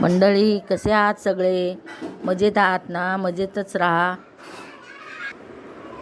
मंडळी कसे आहात सगळे? मजेत आहात ना? मजेतच राहा.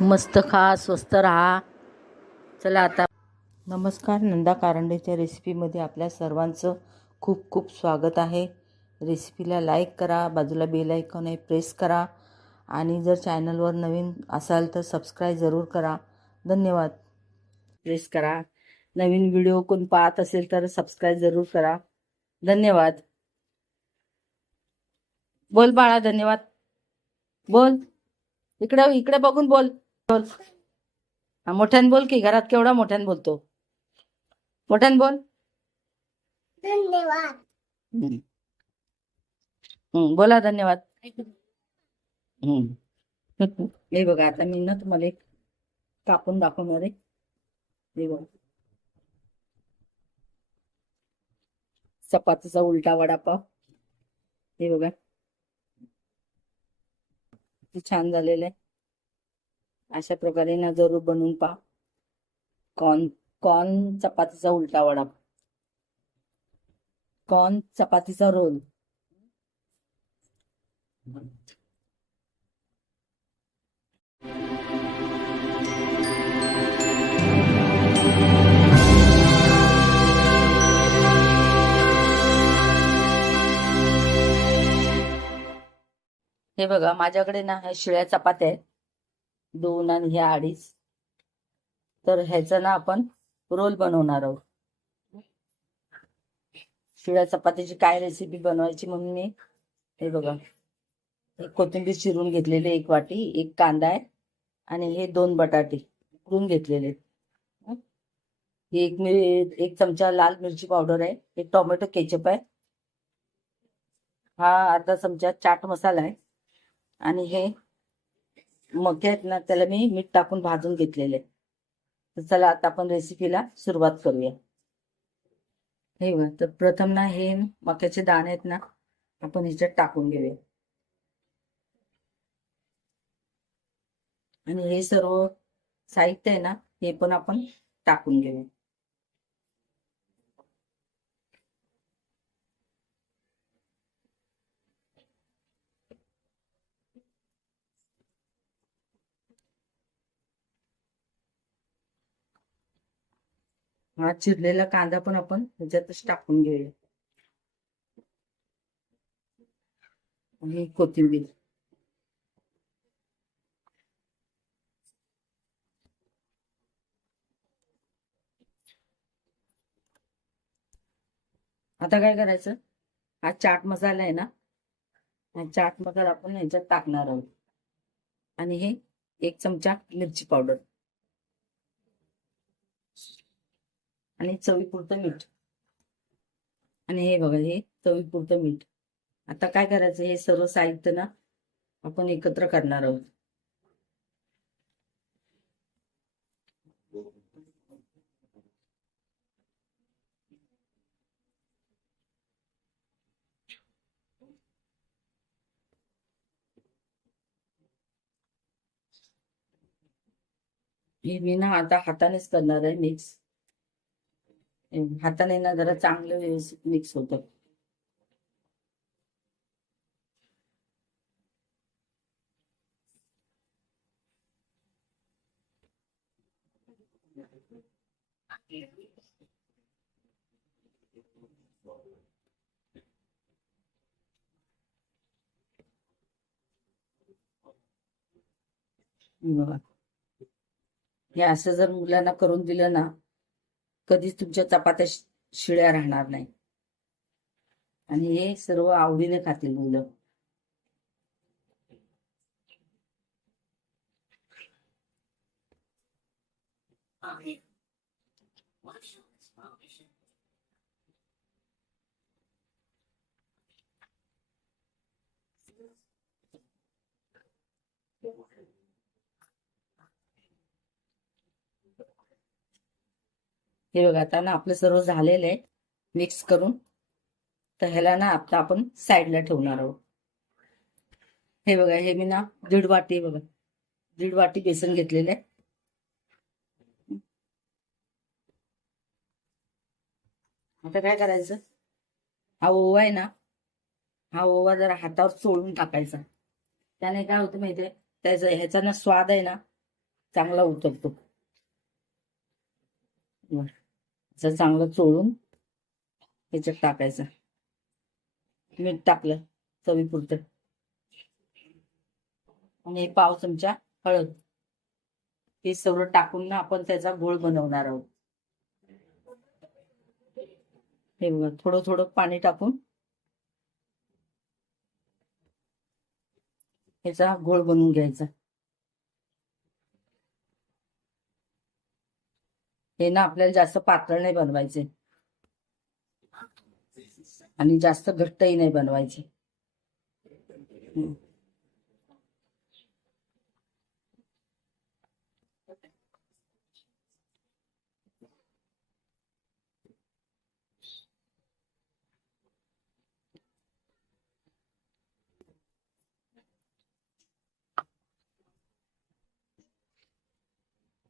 मस्त खा स्वस्त राहा. चला आता. नमस्कार नंदा कारंडेच्या रेसिपीमध्ये आपल्या सर्वांचं खूप खूप स्वागत आहे. रेसिपीला लाईक करा बाजूला बेल आयकॉन आहे प्रेस करा. आणि जर चॅनलवर नवीन असाल तर सबस्क्राईब जरूर करा. धन्यवाद. प्रेस करा. नवीन व्हिडिओ कोण पाहत असेल तर सबस्क्राईब जरूर करा. धन्यवाद. बोल बाळा धन्यवाद. बोल. इकडे इकडे बघून बोल. बोल. हा मोठ्यान बोल की घरात केवढा मोठ्यान बोलतो. मोठ्यान बोल. धन्यवाद. हम्म. हम्म, बोला धन्यवाद. हम्म. हे बघा आता मी ना तुम्हाला एक कापून दाखवणार आहे. हे बघा. चपातीचा उलटा वडापाव. हे बघा. किती छान झालेलं आहे. अशा प्रकारे ना जरूर बनवून पहा. कॉर्न कॉर्न चपातीचा उलटा वडा. Corn चपातीचा role. हे बघा माझ्याकडे ना ह्या शिळ्या चपात्या आहेत. दोन आणि ह्या अडीच. तर ह्याचा ना आपण रोल बनवणार आहोत. शिळ्या चपातीची काय रेसिपी बनवायची म्हणून मी हे बघा एक कोथिंबीर चिरून घेतलेली एक वाटी एक कांदा आहे आणि हे दोन बटाटे उकडून घेतलेले हे एक मिर एक चमचा लाल मिरची पावडर आहे एक टोमॅटो केचप आहे. हा अर्धा चमचा चाट मसाला आहे. आणि हे मके आहेत ना त्याला मी मीठ टाकून भाजून घेतलेले. तर चला आता आपण रेसिपीला सुरुवात करूया. हे बघा तर प्रथम ना हे मक्याचे दाणे आहेत ना आपण ह्याच्यात टाकून घेऊया. आणि हे सर्व साहित्य आहे ना हे पण आपण टाकून घेऊया. हा चिरलेला कांदा पण आपण ह्याच्यातच टाकून घेऊया. आणि कोथिंबीर. आता काय करायचं? हा चाट मसाला आहे ना? चाट मसाला आपण ह्याच्यात टाकणार आहोत. आणि हे एक चमचा मिरची पावडर. आणि चवीपुरतं मीठ. आणि हे बघा हे चवीपुरतं मीठ. आता काय करायचं हे सर्व साहित्य ना आपण एकत्र करणार आहोत. हे मी ना आता हातानेच करणार आहे मिक्स. हाताने ना जरा चांगलं व्यवस्थित मिक्स होतं. हे असं जर मुलांना करून दिलं ना कधीच तुमच्या चपात्या शिळ्या राहणार नाही. आणि हे सर्व आवडीने खातील मुलं. हे बघा आता ना आपलं सर्व झालेलं आहे. मिक्स करून. तर ह्याला ना आता आपण साईडला ठेवणार आहोत. हे बघा हे मी ना दीड वाटी बघा दीड वाटी बेसन घेतलेलं आहे. आता काय करायचं? हा ओवा आहे ना हा ओवा जरा हातावर चोळून टाकायचा. त्याने काय होतं माहितीये? त्याचा ह्याचा ना स्वाद आहे ना चांगला उतरतो. बर. असं चांगलं चोळून ह्याच्यात टाकायचं. मीठ टाकलं चवीपुरतं. आणि पाव चमचा हळद. हे सगळं टाकून ना आपण त्याचा गोळ बनवणार आहोत. हे बघा थोडं थोडं पाणी टाकून ह्याचा गोळ बनवून घ्यायचा. हे ना आपल्याला जास्त पातळ नाही बनवायचे आणि जास्त घट्टही नाही बनवायचे Yeah.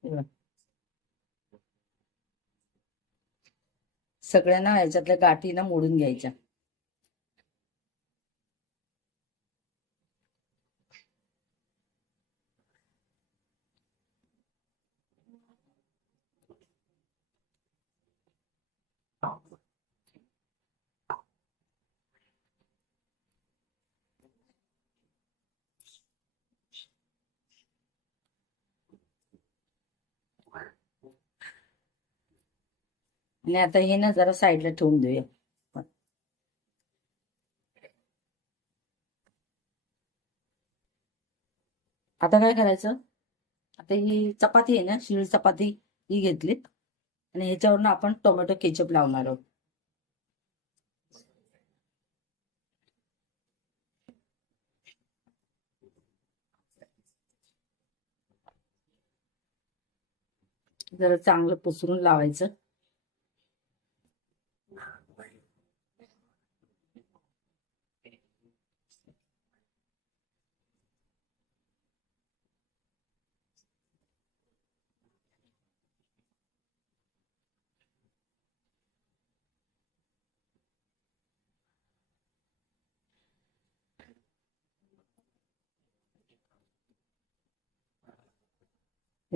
हे बघा. सगळ्यांना याच्यातल्या गाठी ना मोडून घ्यायच्या. आणि आता हे ना जरा साईडला ठेवून देऊया. आता काय करायचं? आता ही चपाती आहे ना शिळ चपाती ही घेतली आणि ह्याच्यावरनं आपण टोमॅटो केचप लावणार आहोत. जरा चांगलं पसरून लावायचं.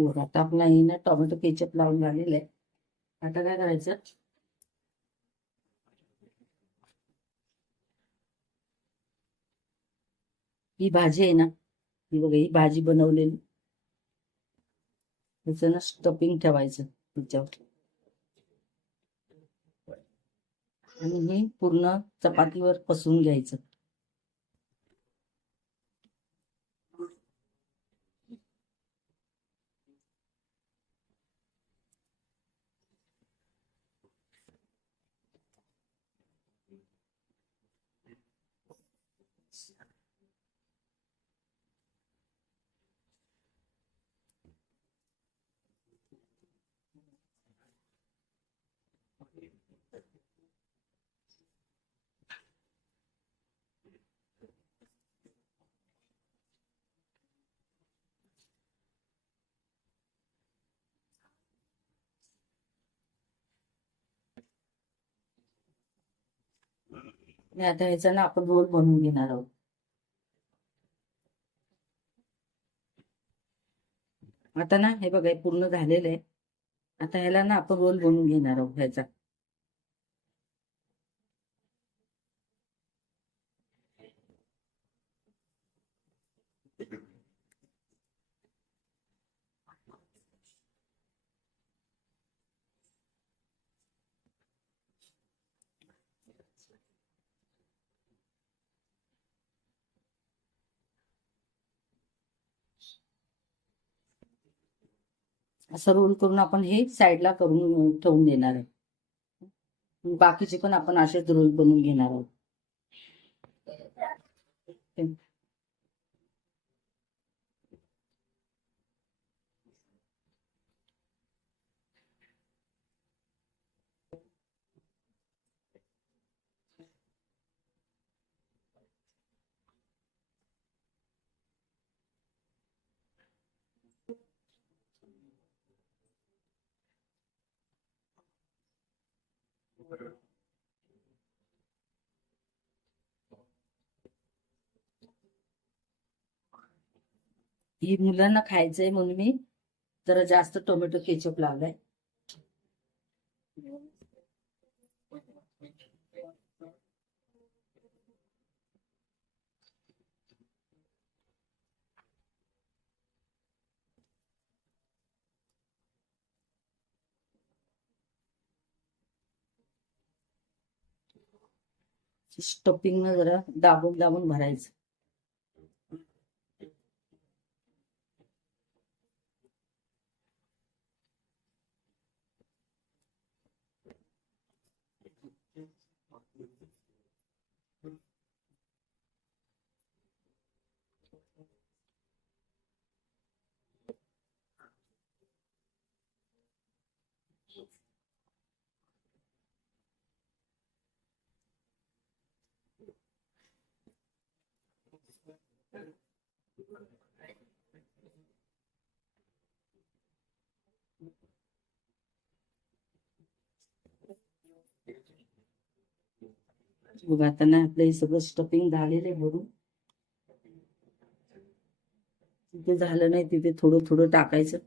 हे बघा आता आपला हे ना टोमॅटो केचप लावून झालेलं आहे. आता काय करायचं? ही भाजी आहे ना ही बघा ही भाजी बनवलेली. त्याचं ना स्टफिंग ठेवायचं त्याच्यावर आणि हे पूर्ण चपातीवर पसरून घ्यायचं. आणि आता ह्याचा ना आपण रोल बनवून घेणार आहोत. आता ना हे बघा पूर्ण झालेलं आहे. आता ह्याला ना आपण रोल बनवून घेणार आहोत ह्याचा. असं रोल करून आपण हे साईडला करून ठेवून देणार आहे. बाकीचे पण आपण असेच रोल बनवून घेणार आहोत. ही मुलांना खायचंय म्हणून मी जरा जास्त टोमॅटो केचप लावलाय. स्टफिंग न जरा दाबून दाबून भरायचं. बघा आता ना आपलं हे सगळं स्टफिंग झालेलं आहे भरून. तिथे झालं नाही तिथे थोडं थोडं टाकायचं.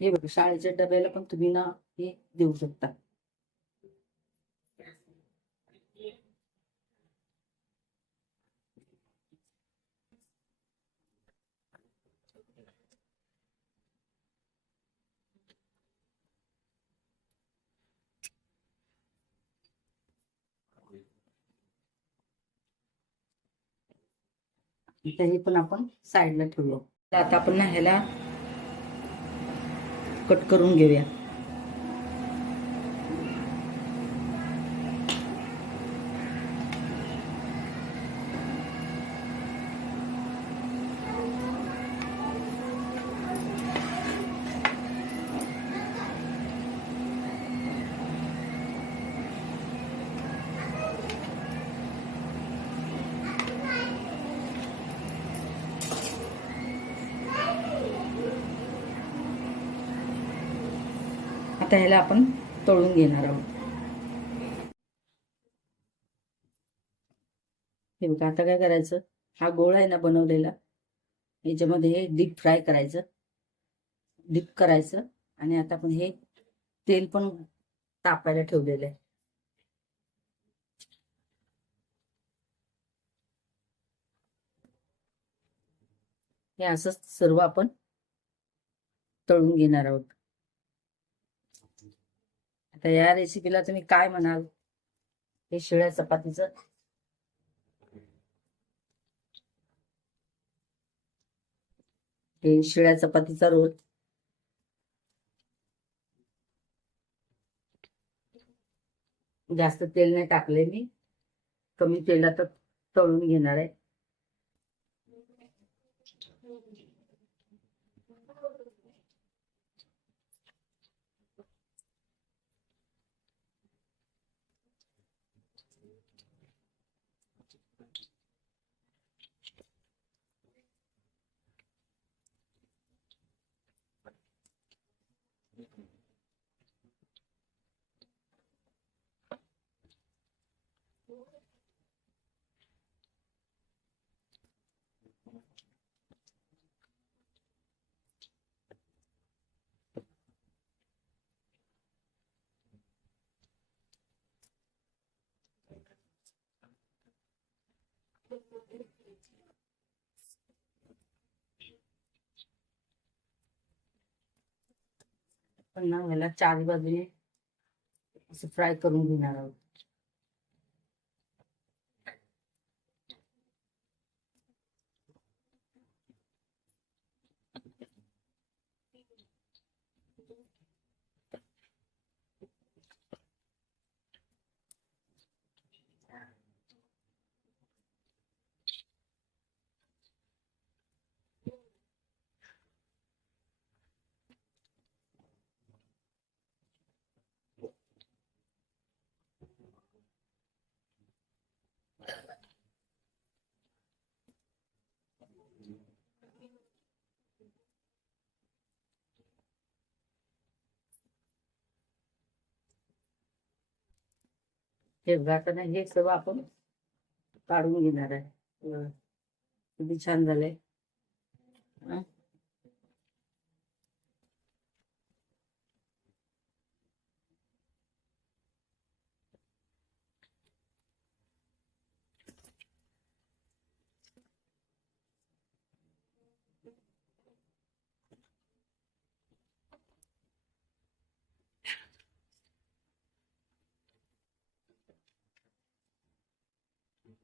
हे बघा, शाळेच्या डब्याला पण तुम्ही ना हे देऊ शकता. हे पण आपण साईडला आता आपण ह्याला कट करून घेऊया. आता ह्याला आपण तळून घेणार आहोत. हे बघा आता काय करायचं? हा गोळा आहे ना बनवलेला. याच्यामध्ये हे डीप फ्राय करायचं. डीप करायचं. आणि आता आपण हे तेल पण तापायला ठेवलेलं आहे. हे असंच सर्व आपण तळून घेणार आहोत. आता या रेसिपीला तुम्ही काय म्हणाल? हे शिळ्या चपातीचं. हे शिळ्या चपातीचा रोल. जास्त तेल नाही टाकले मी. कमी तेलात तळून घेणार आहे. पण ना ह्याला चार बाजूने असं फ्राय करून घेणार आहोत. हे जाताना हे सर्व आपण काढून घेणार आहे. किती छान झालंय.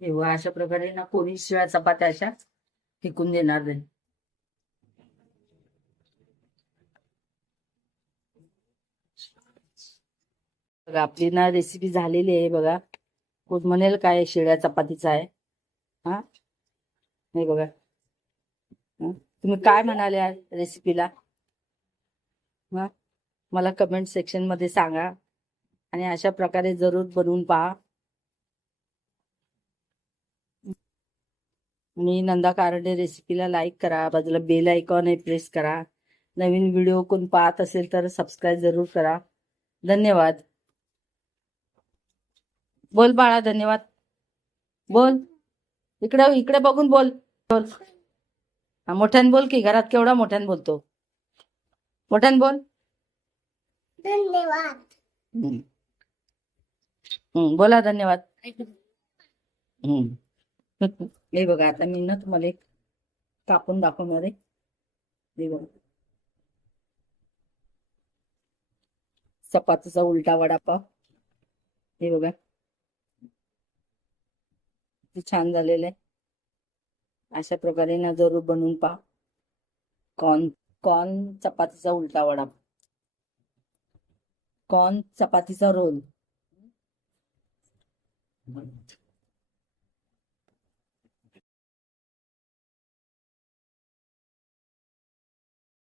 एवढा अशा प्रकारे ना कोणी शिवाय चपात्या अशा फेकून देणार नाही. बघा आपली ना रेसिपी झालेली आहे बघा. कोण म्हणेल काय शिळ्या चपातीचा आहे? हा? हे बघा. तुम्ही काय म्हणाले रेसिपीला हा? मला कमेंट सेक्शनमध्ये सांगा. आणि अशा प्रकारे जरूर बनवून पहा. आणि नंदा कारंडे रेसिपीला लाईक करा. बाजूला बेल आयकॉन आहे प्रेस करा. नवीन व्हिडिओ कोण पाहत असेल तर सबस्क्राईब जरूर करा. धन्यवाद. बोल बाळा धन्यवाद. बोल. इकडे इकडे बघून बोल. बोल. मोठ्यान बोल की घरात केवढा मोठ्यान बोलतो? मोठ्यान बोल. धन्यवाद. हम्म. हम्म, बोला धन्यवाद. हम्म. हे बघा आता मी ना तुम्हाला एक कापून दाखवणार आहे. हे बघा. चपातीचा उलटा वडापाव. हे बघा. किती छान झालेलं आहे. अशा प्रकारे ना जरूर बनवून पहा. कॉर्न कॉर्न चपातीचा उलटा वडा. Corn चपातीचा role.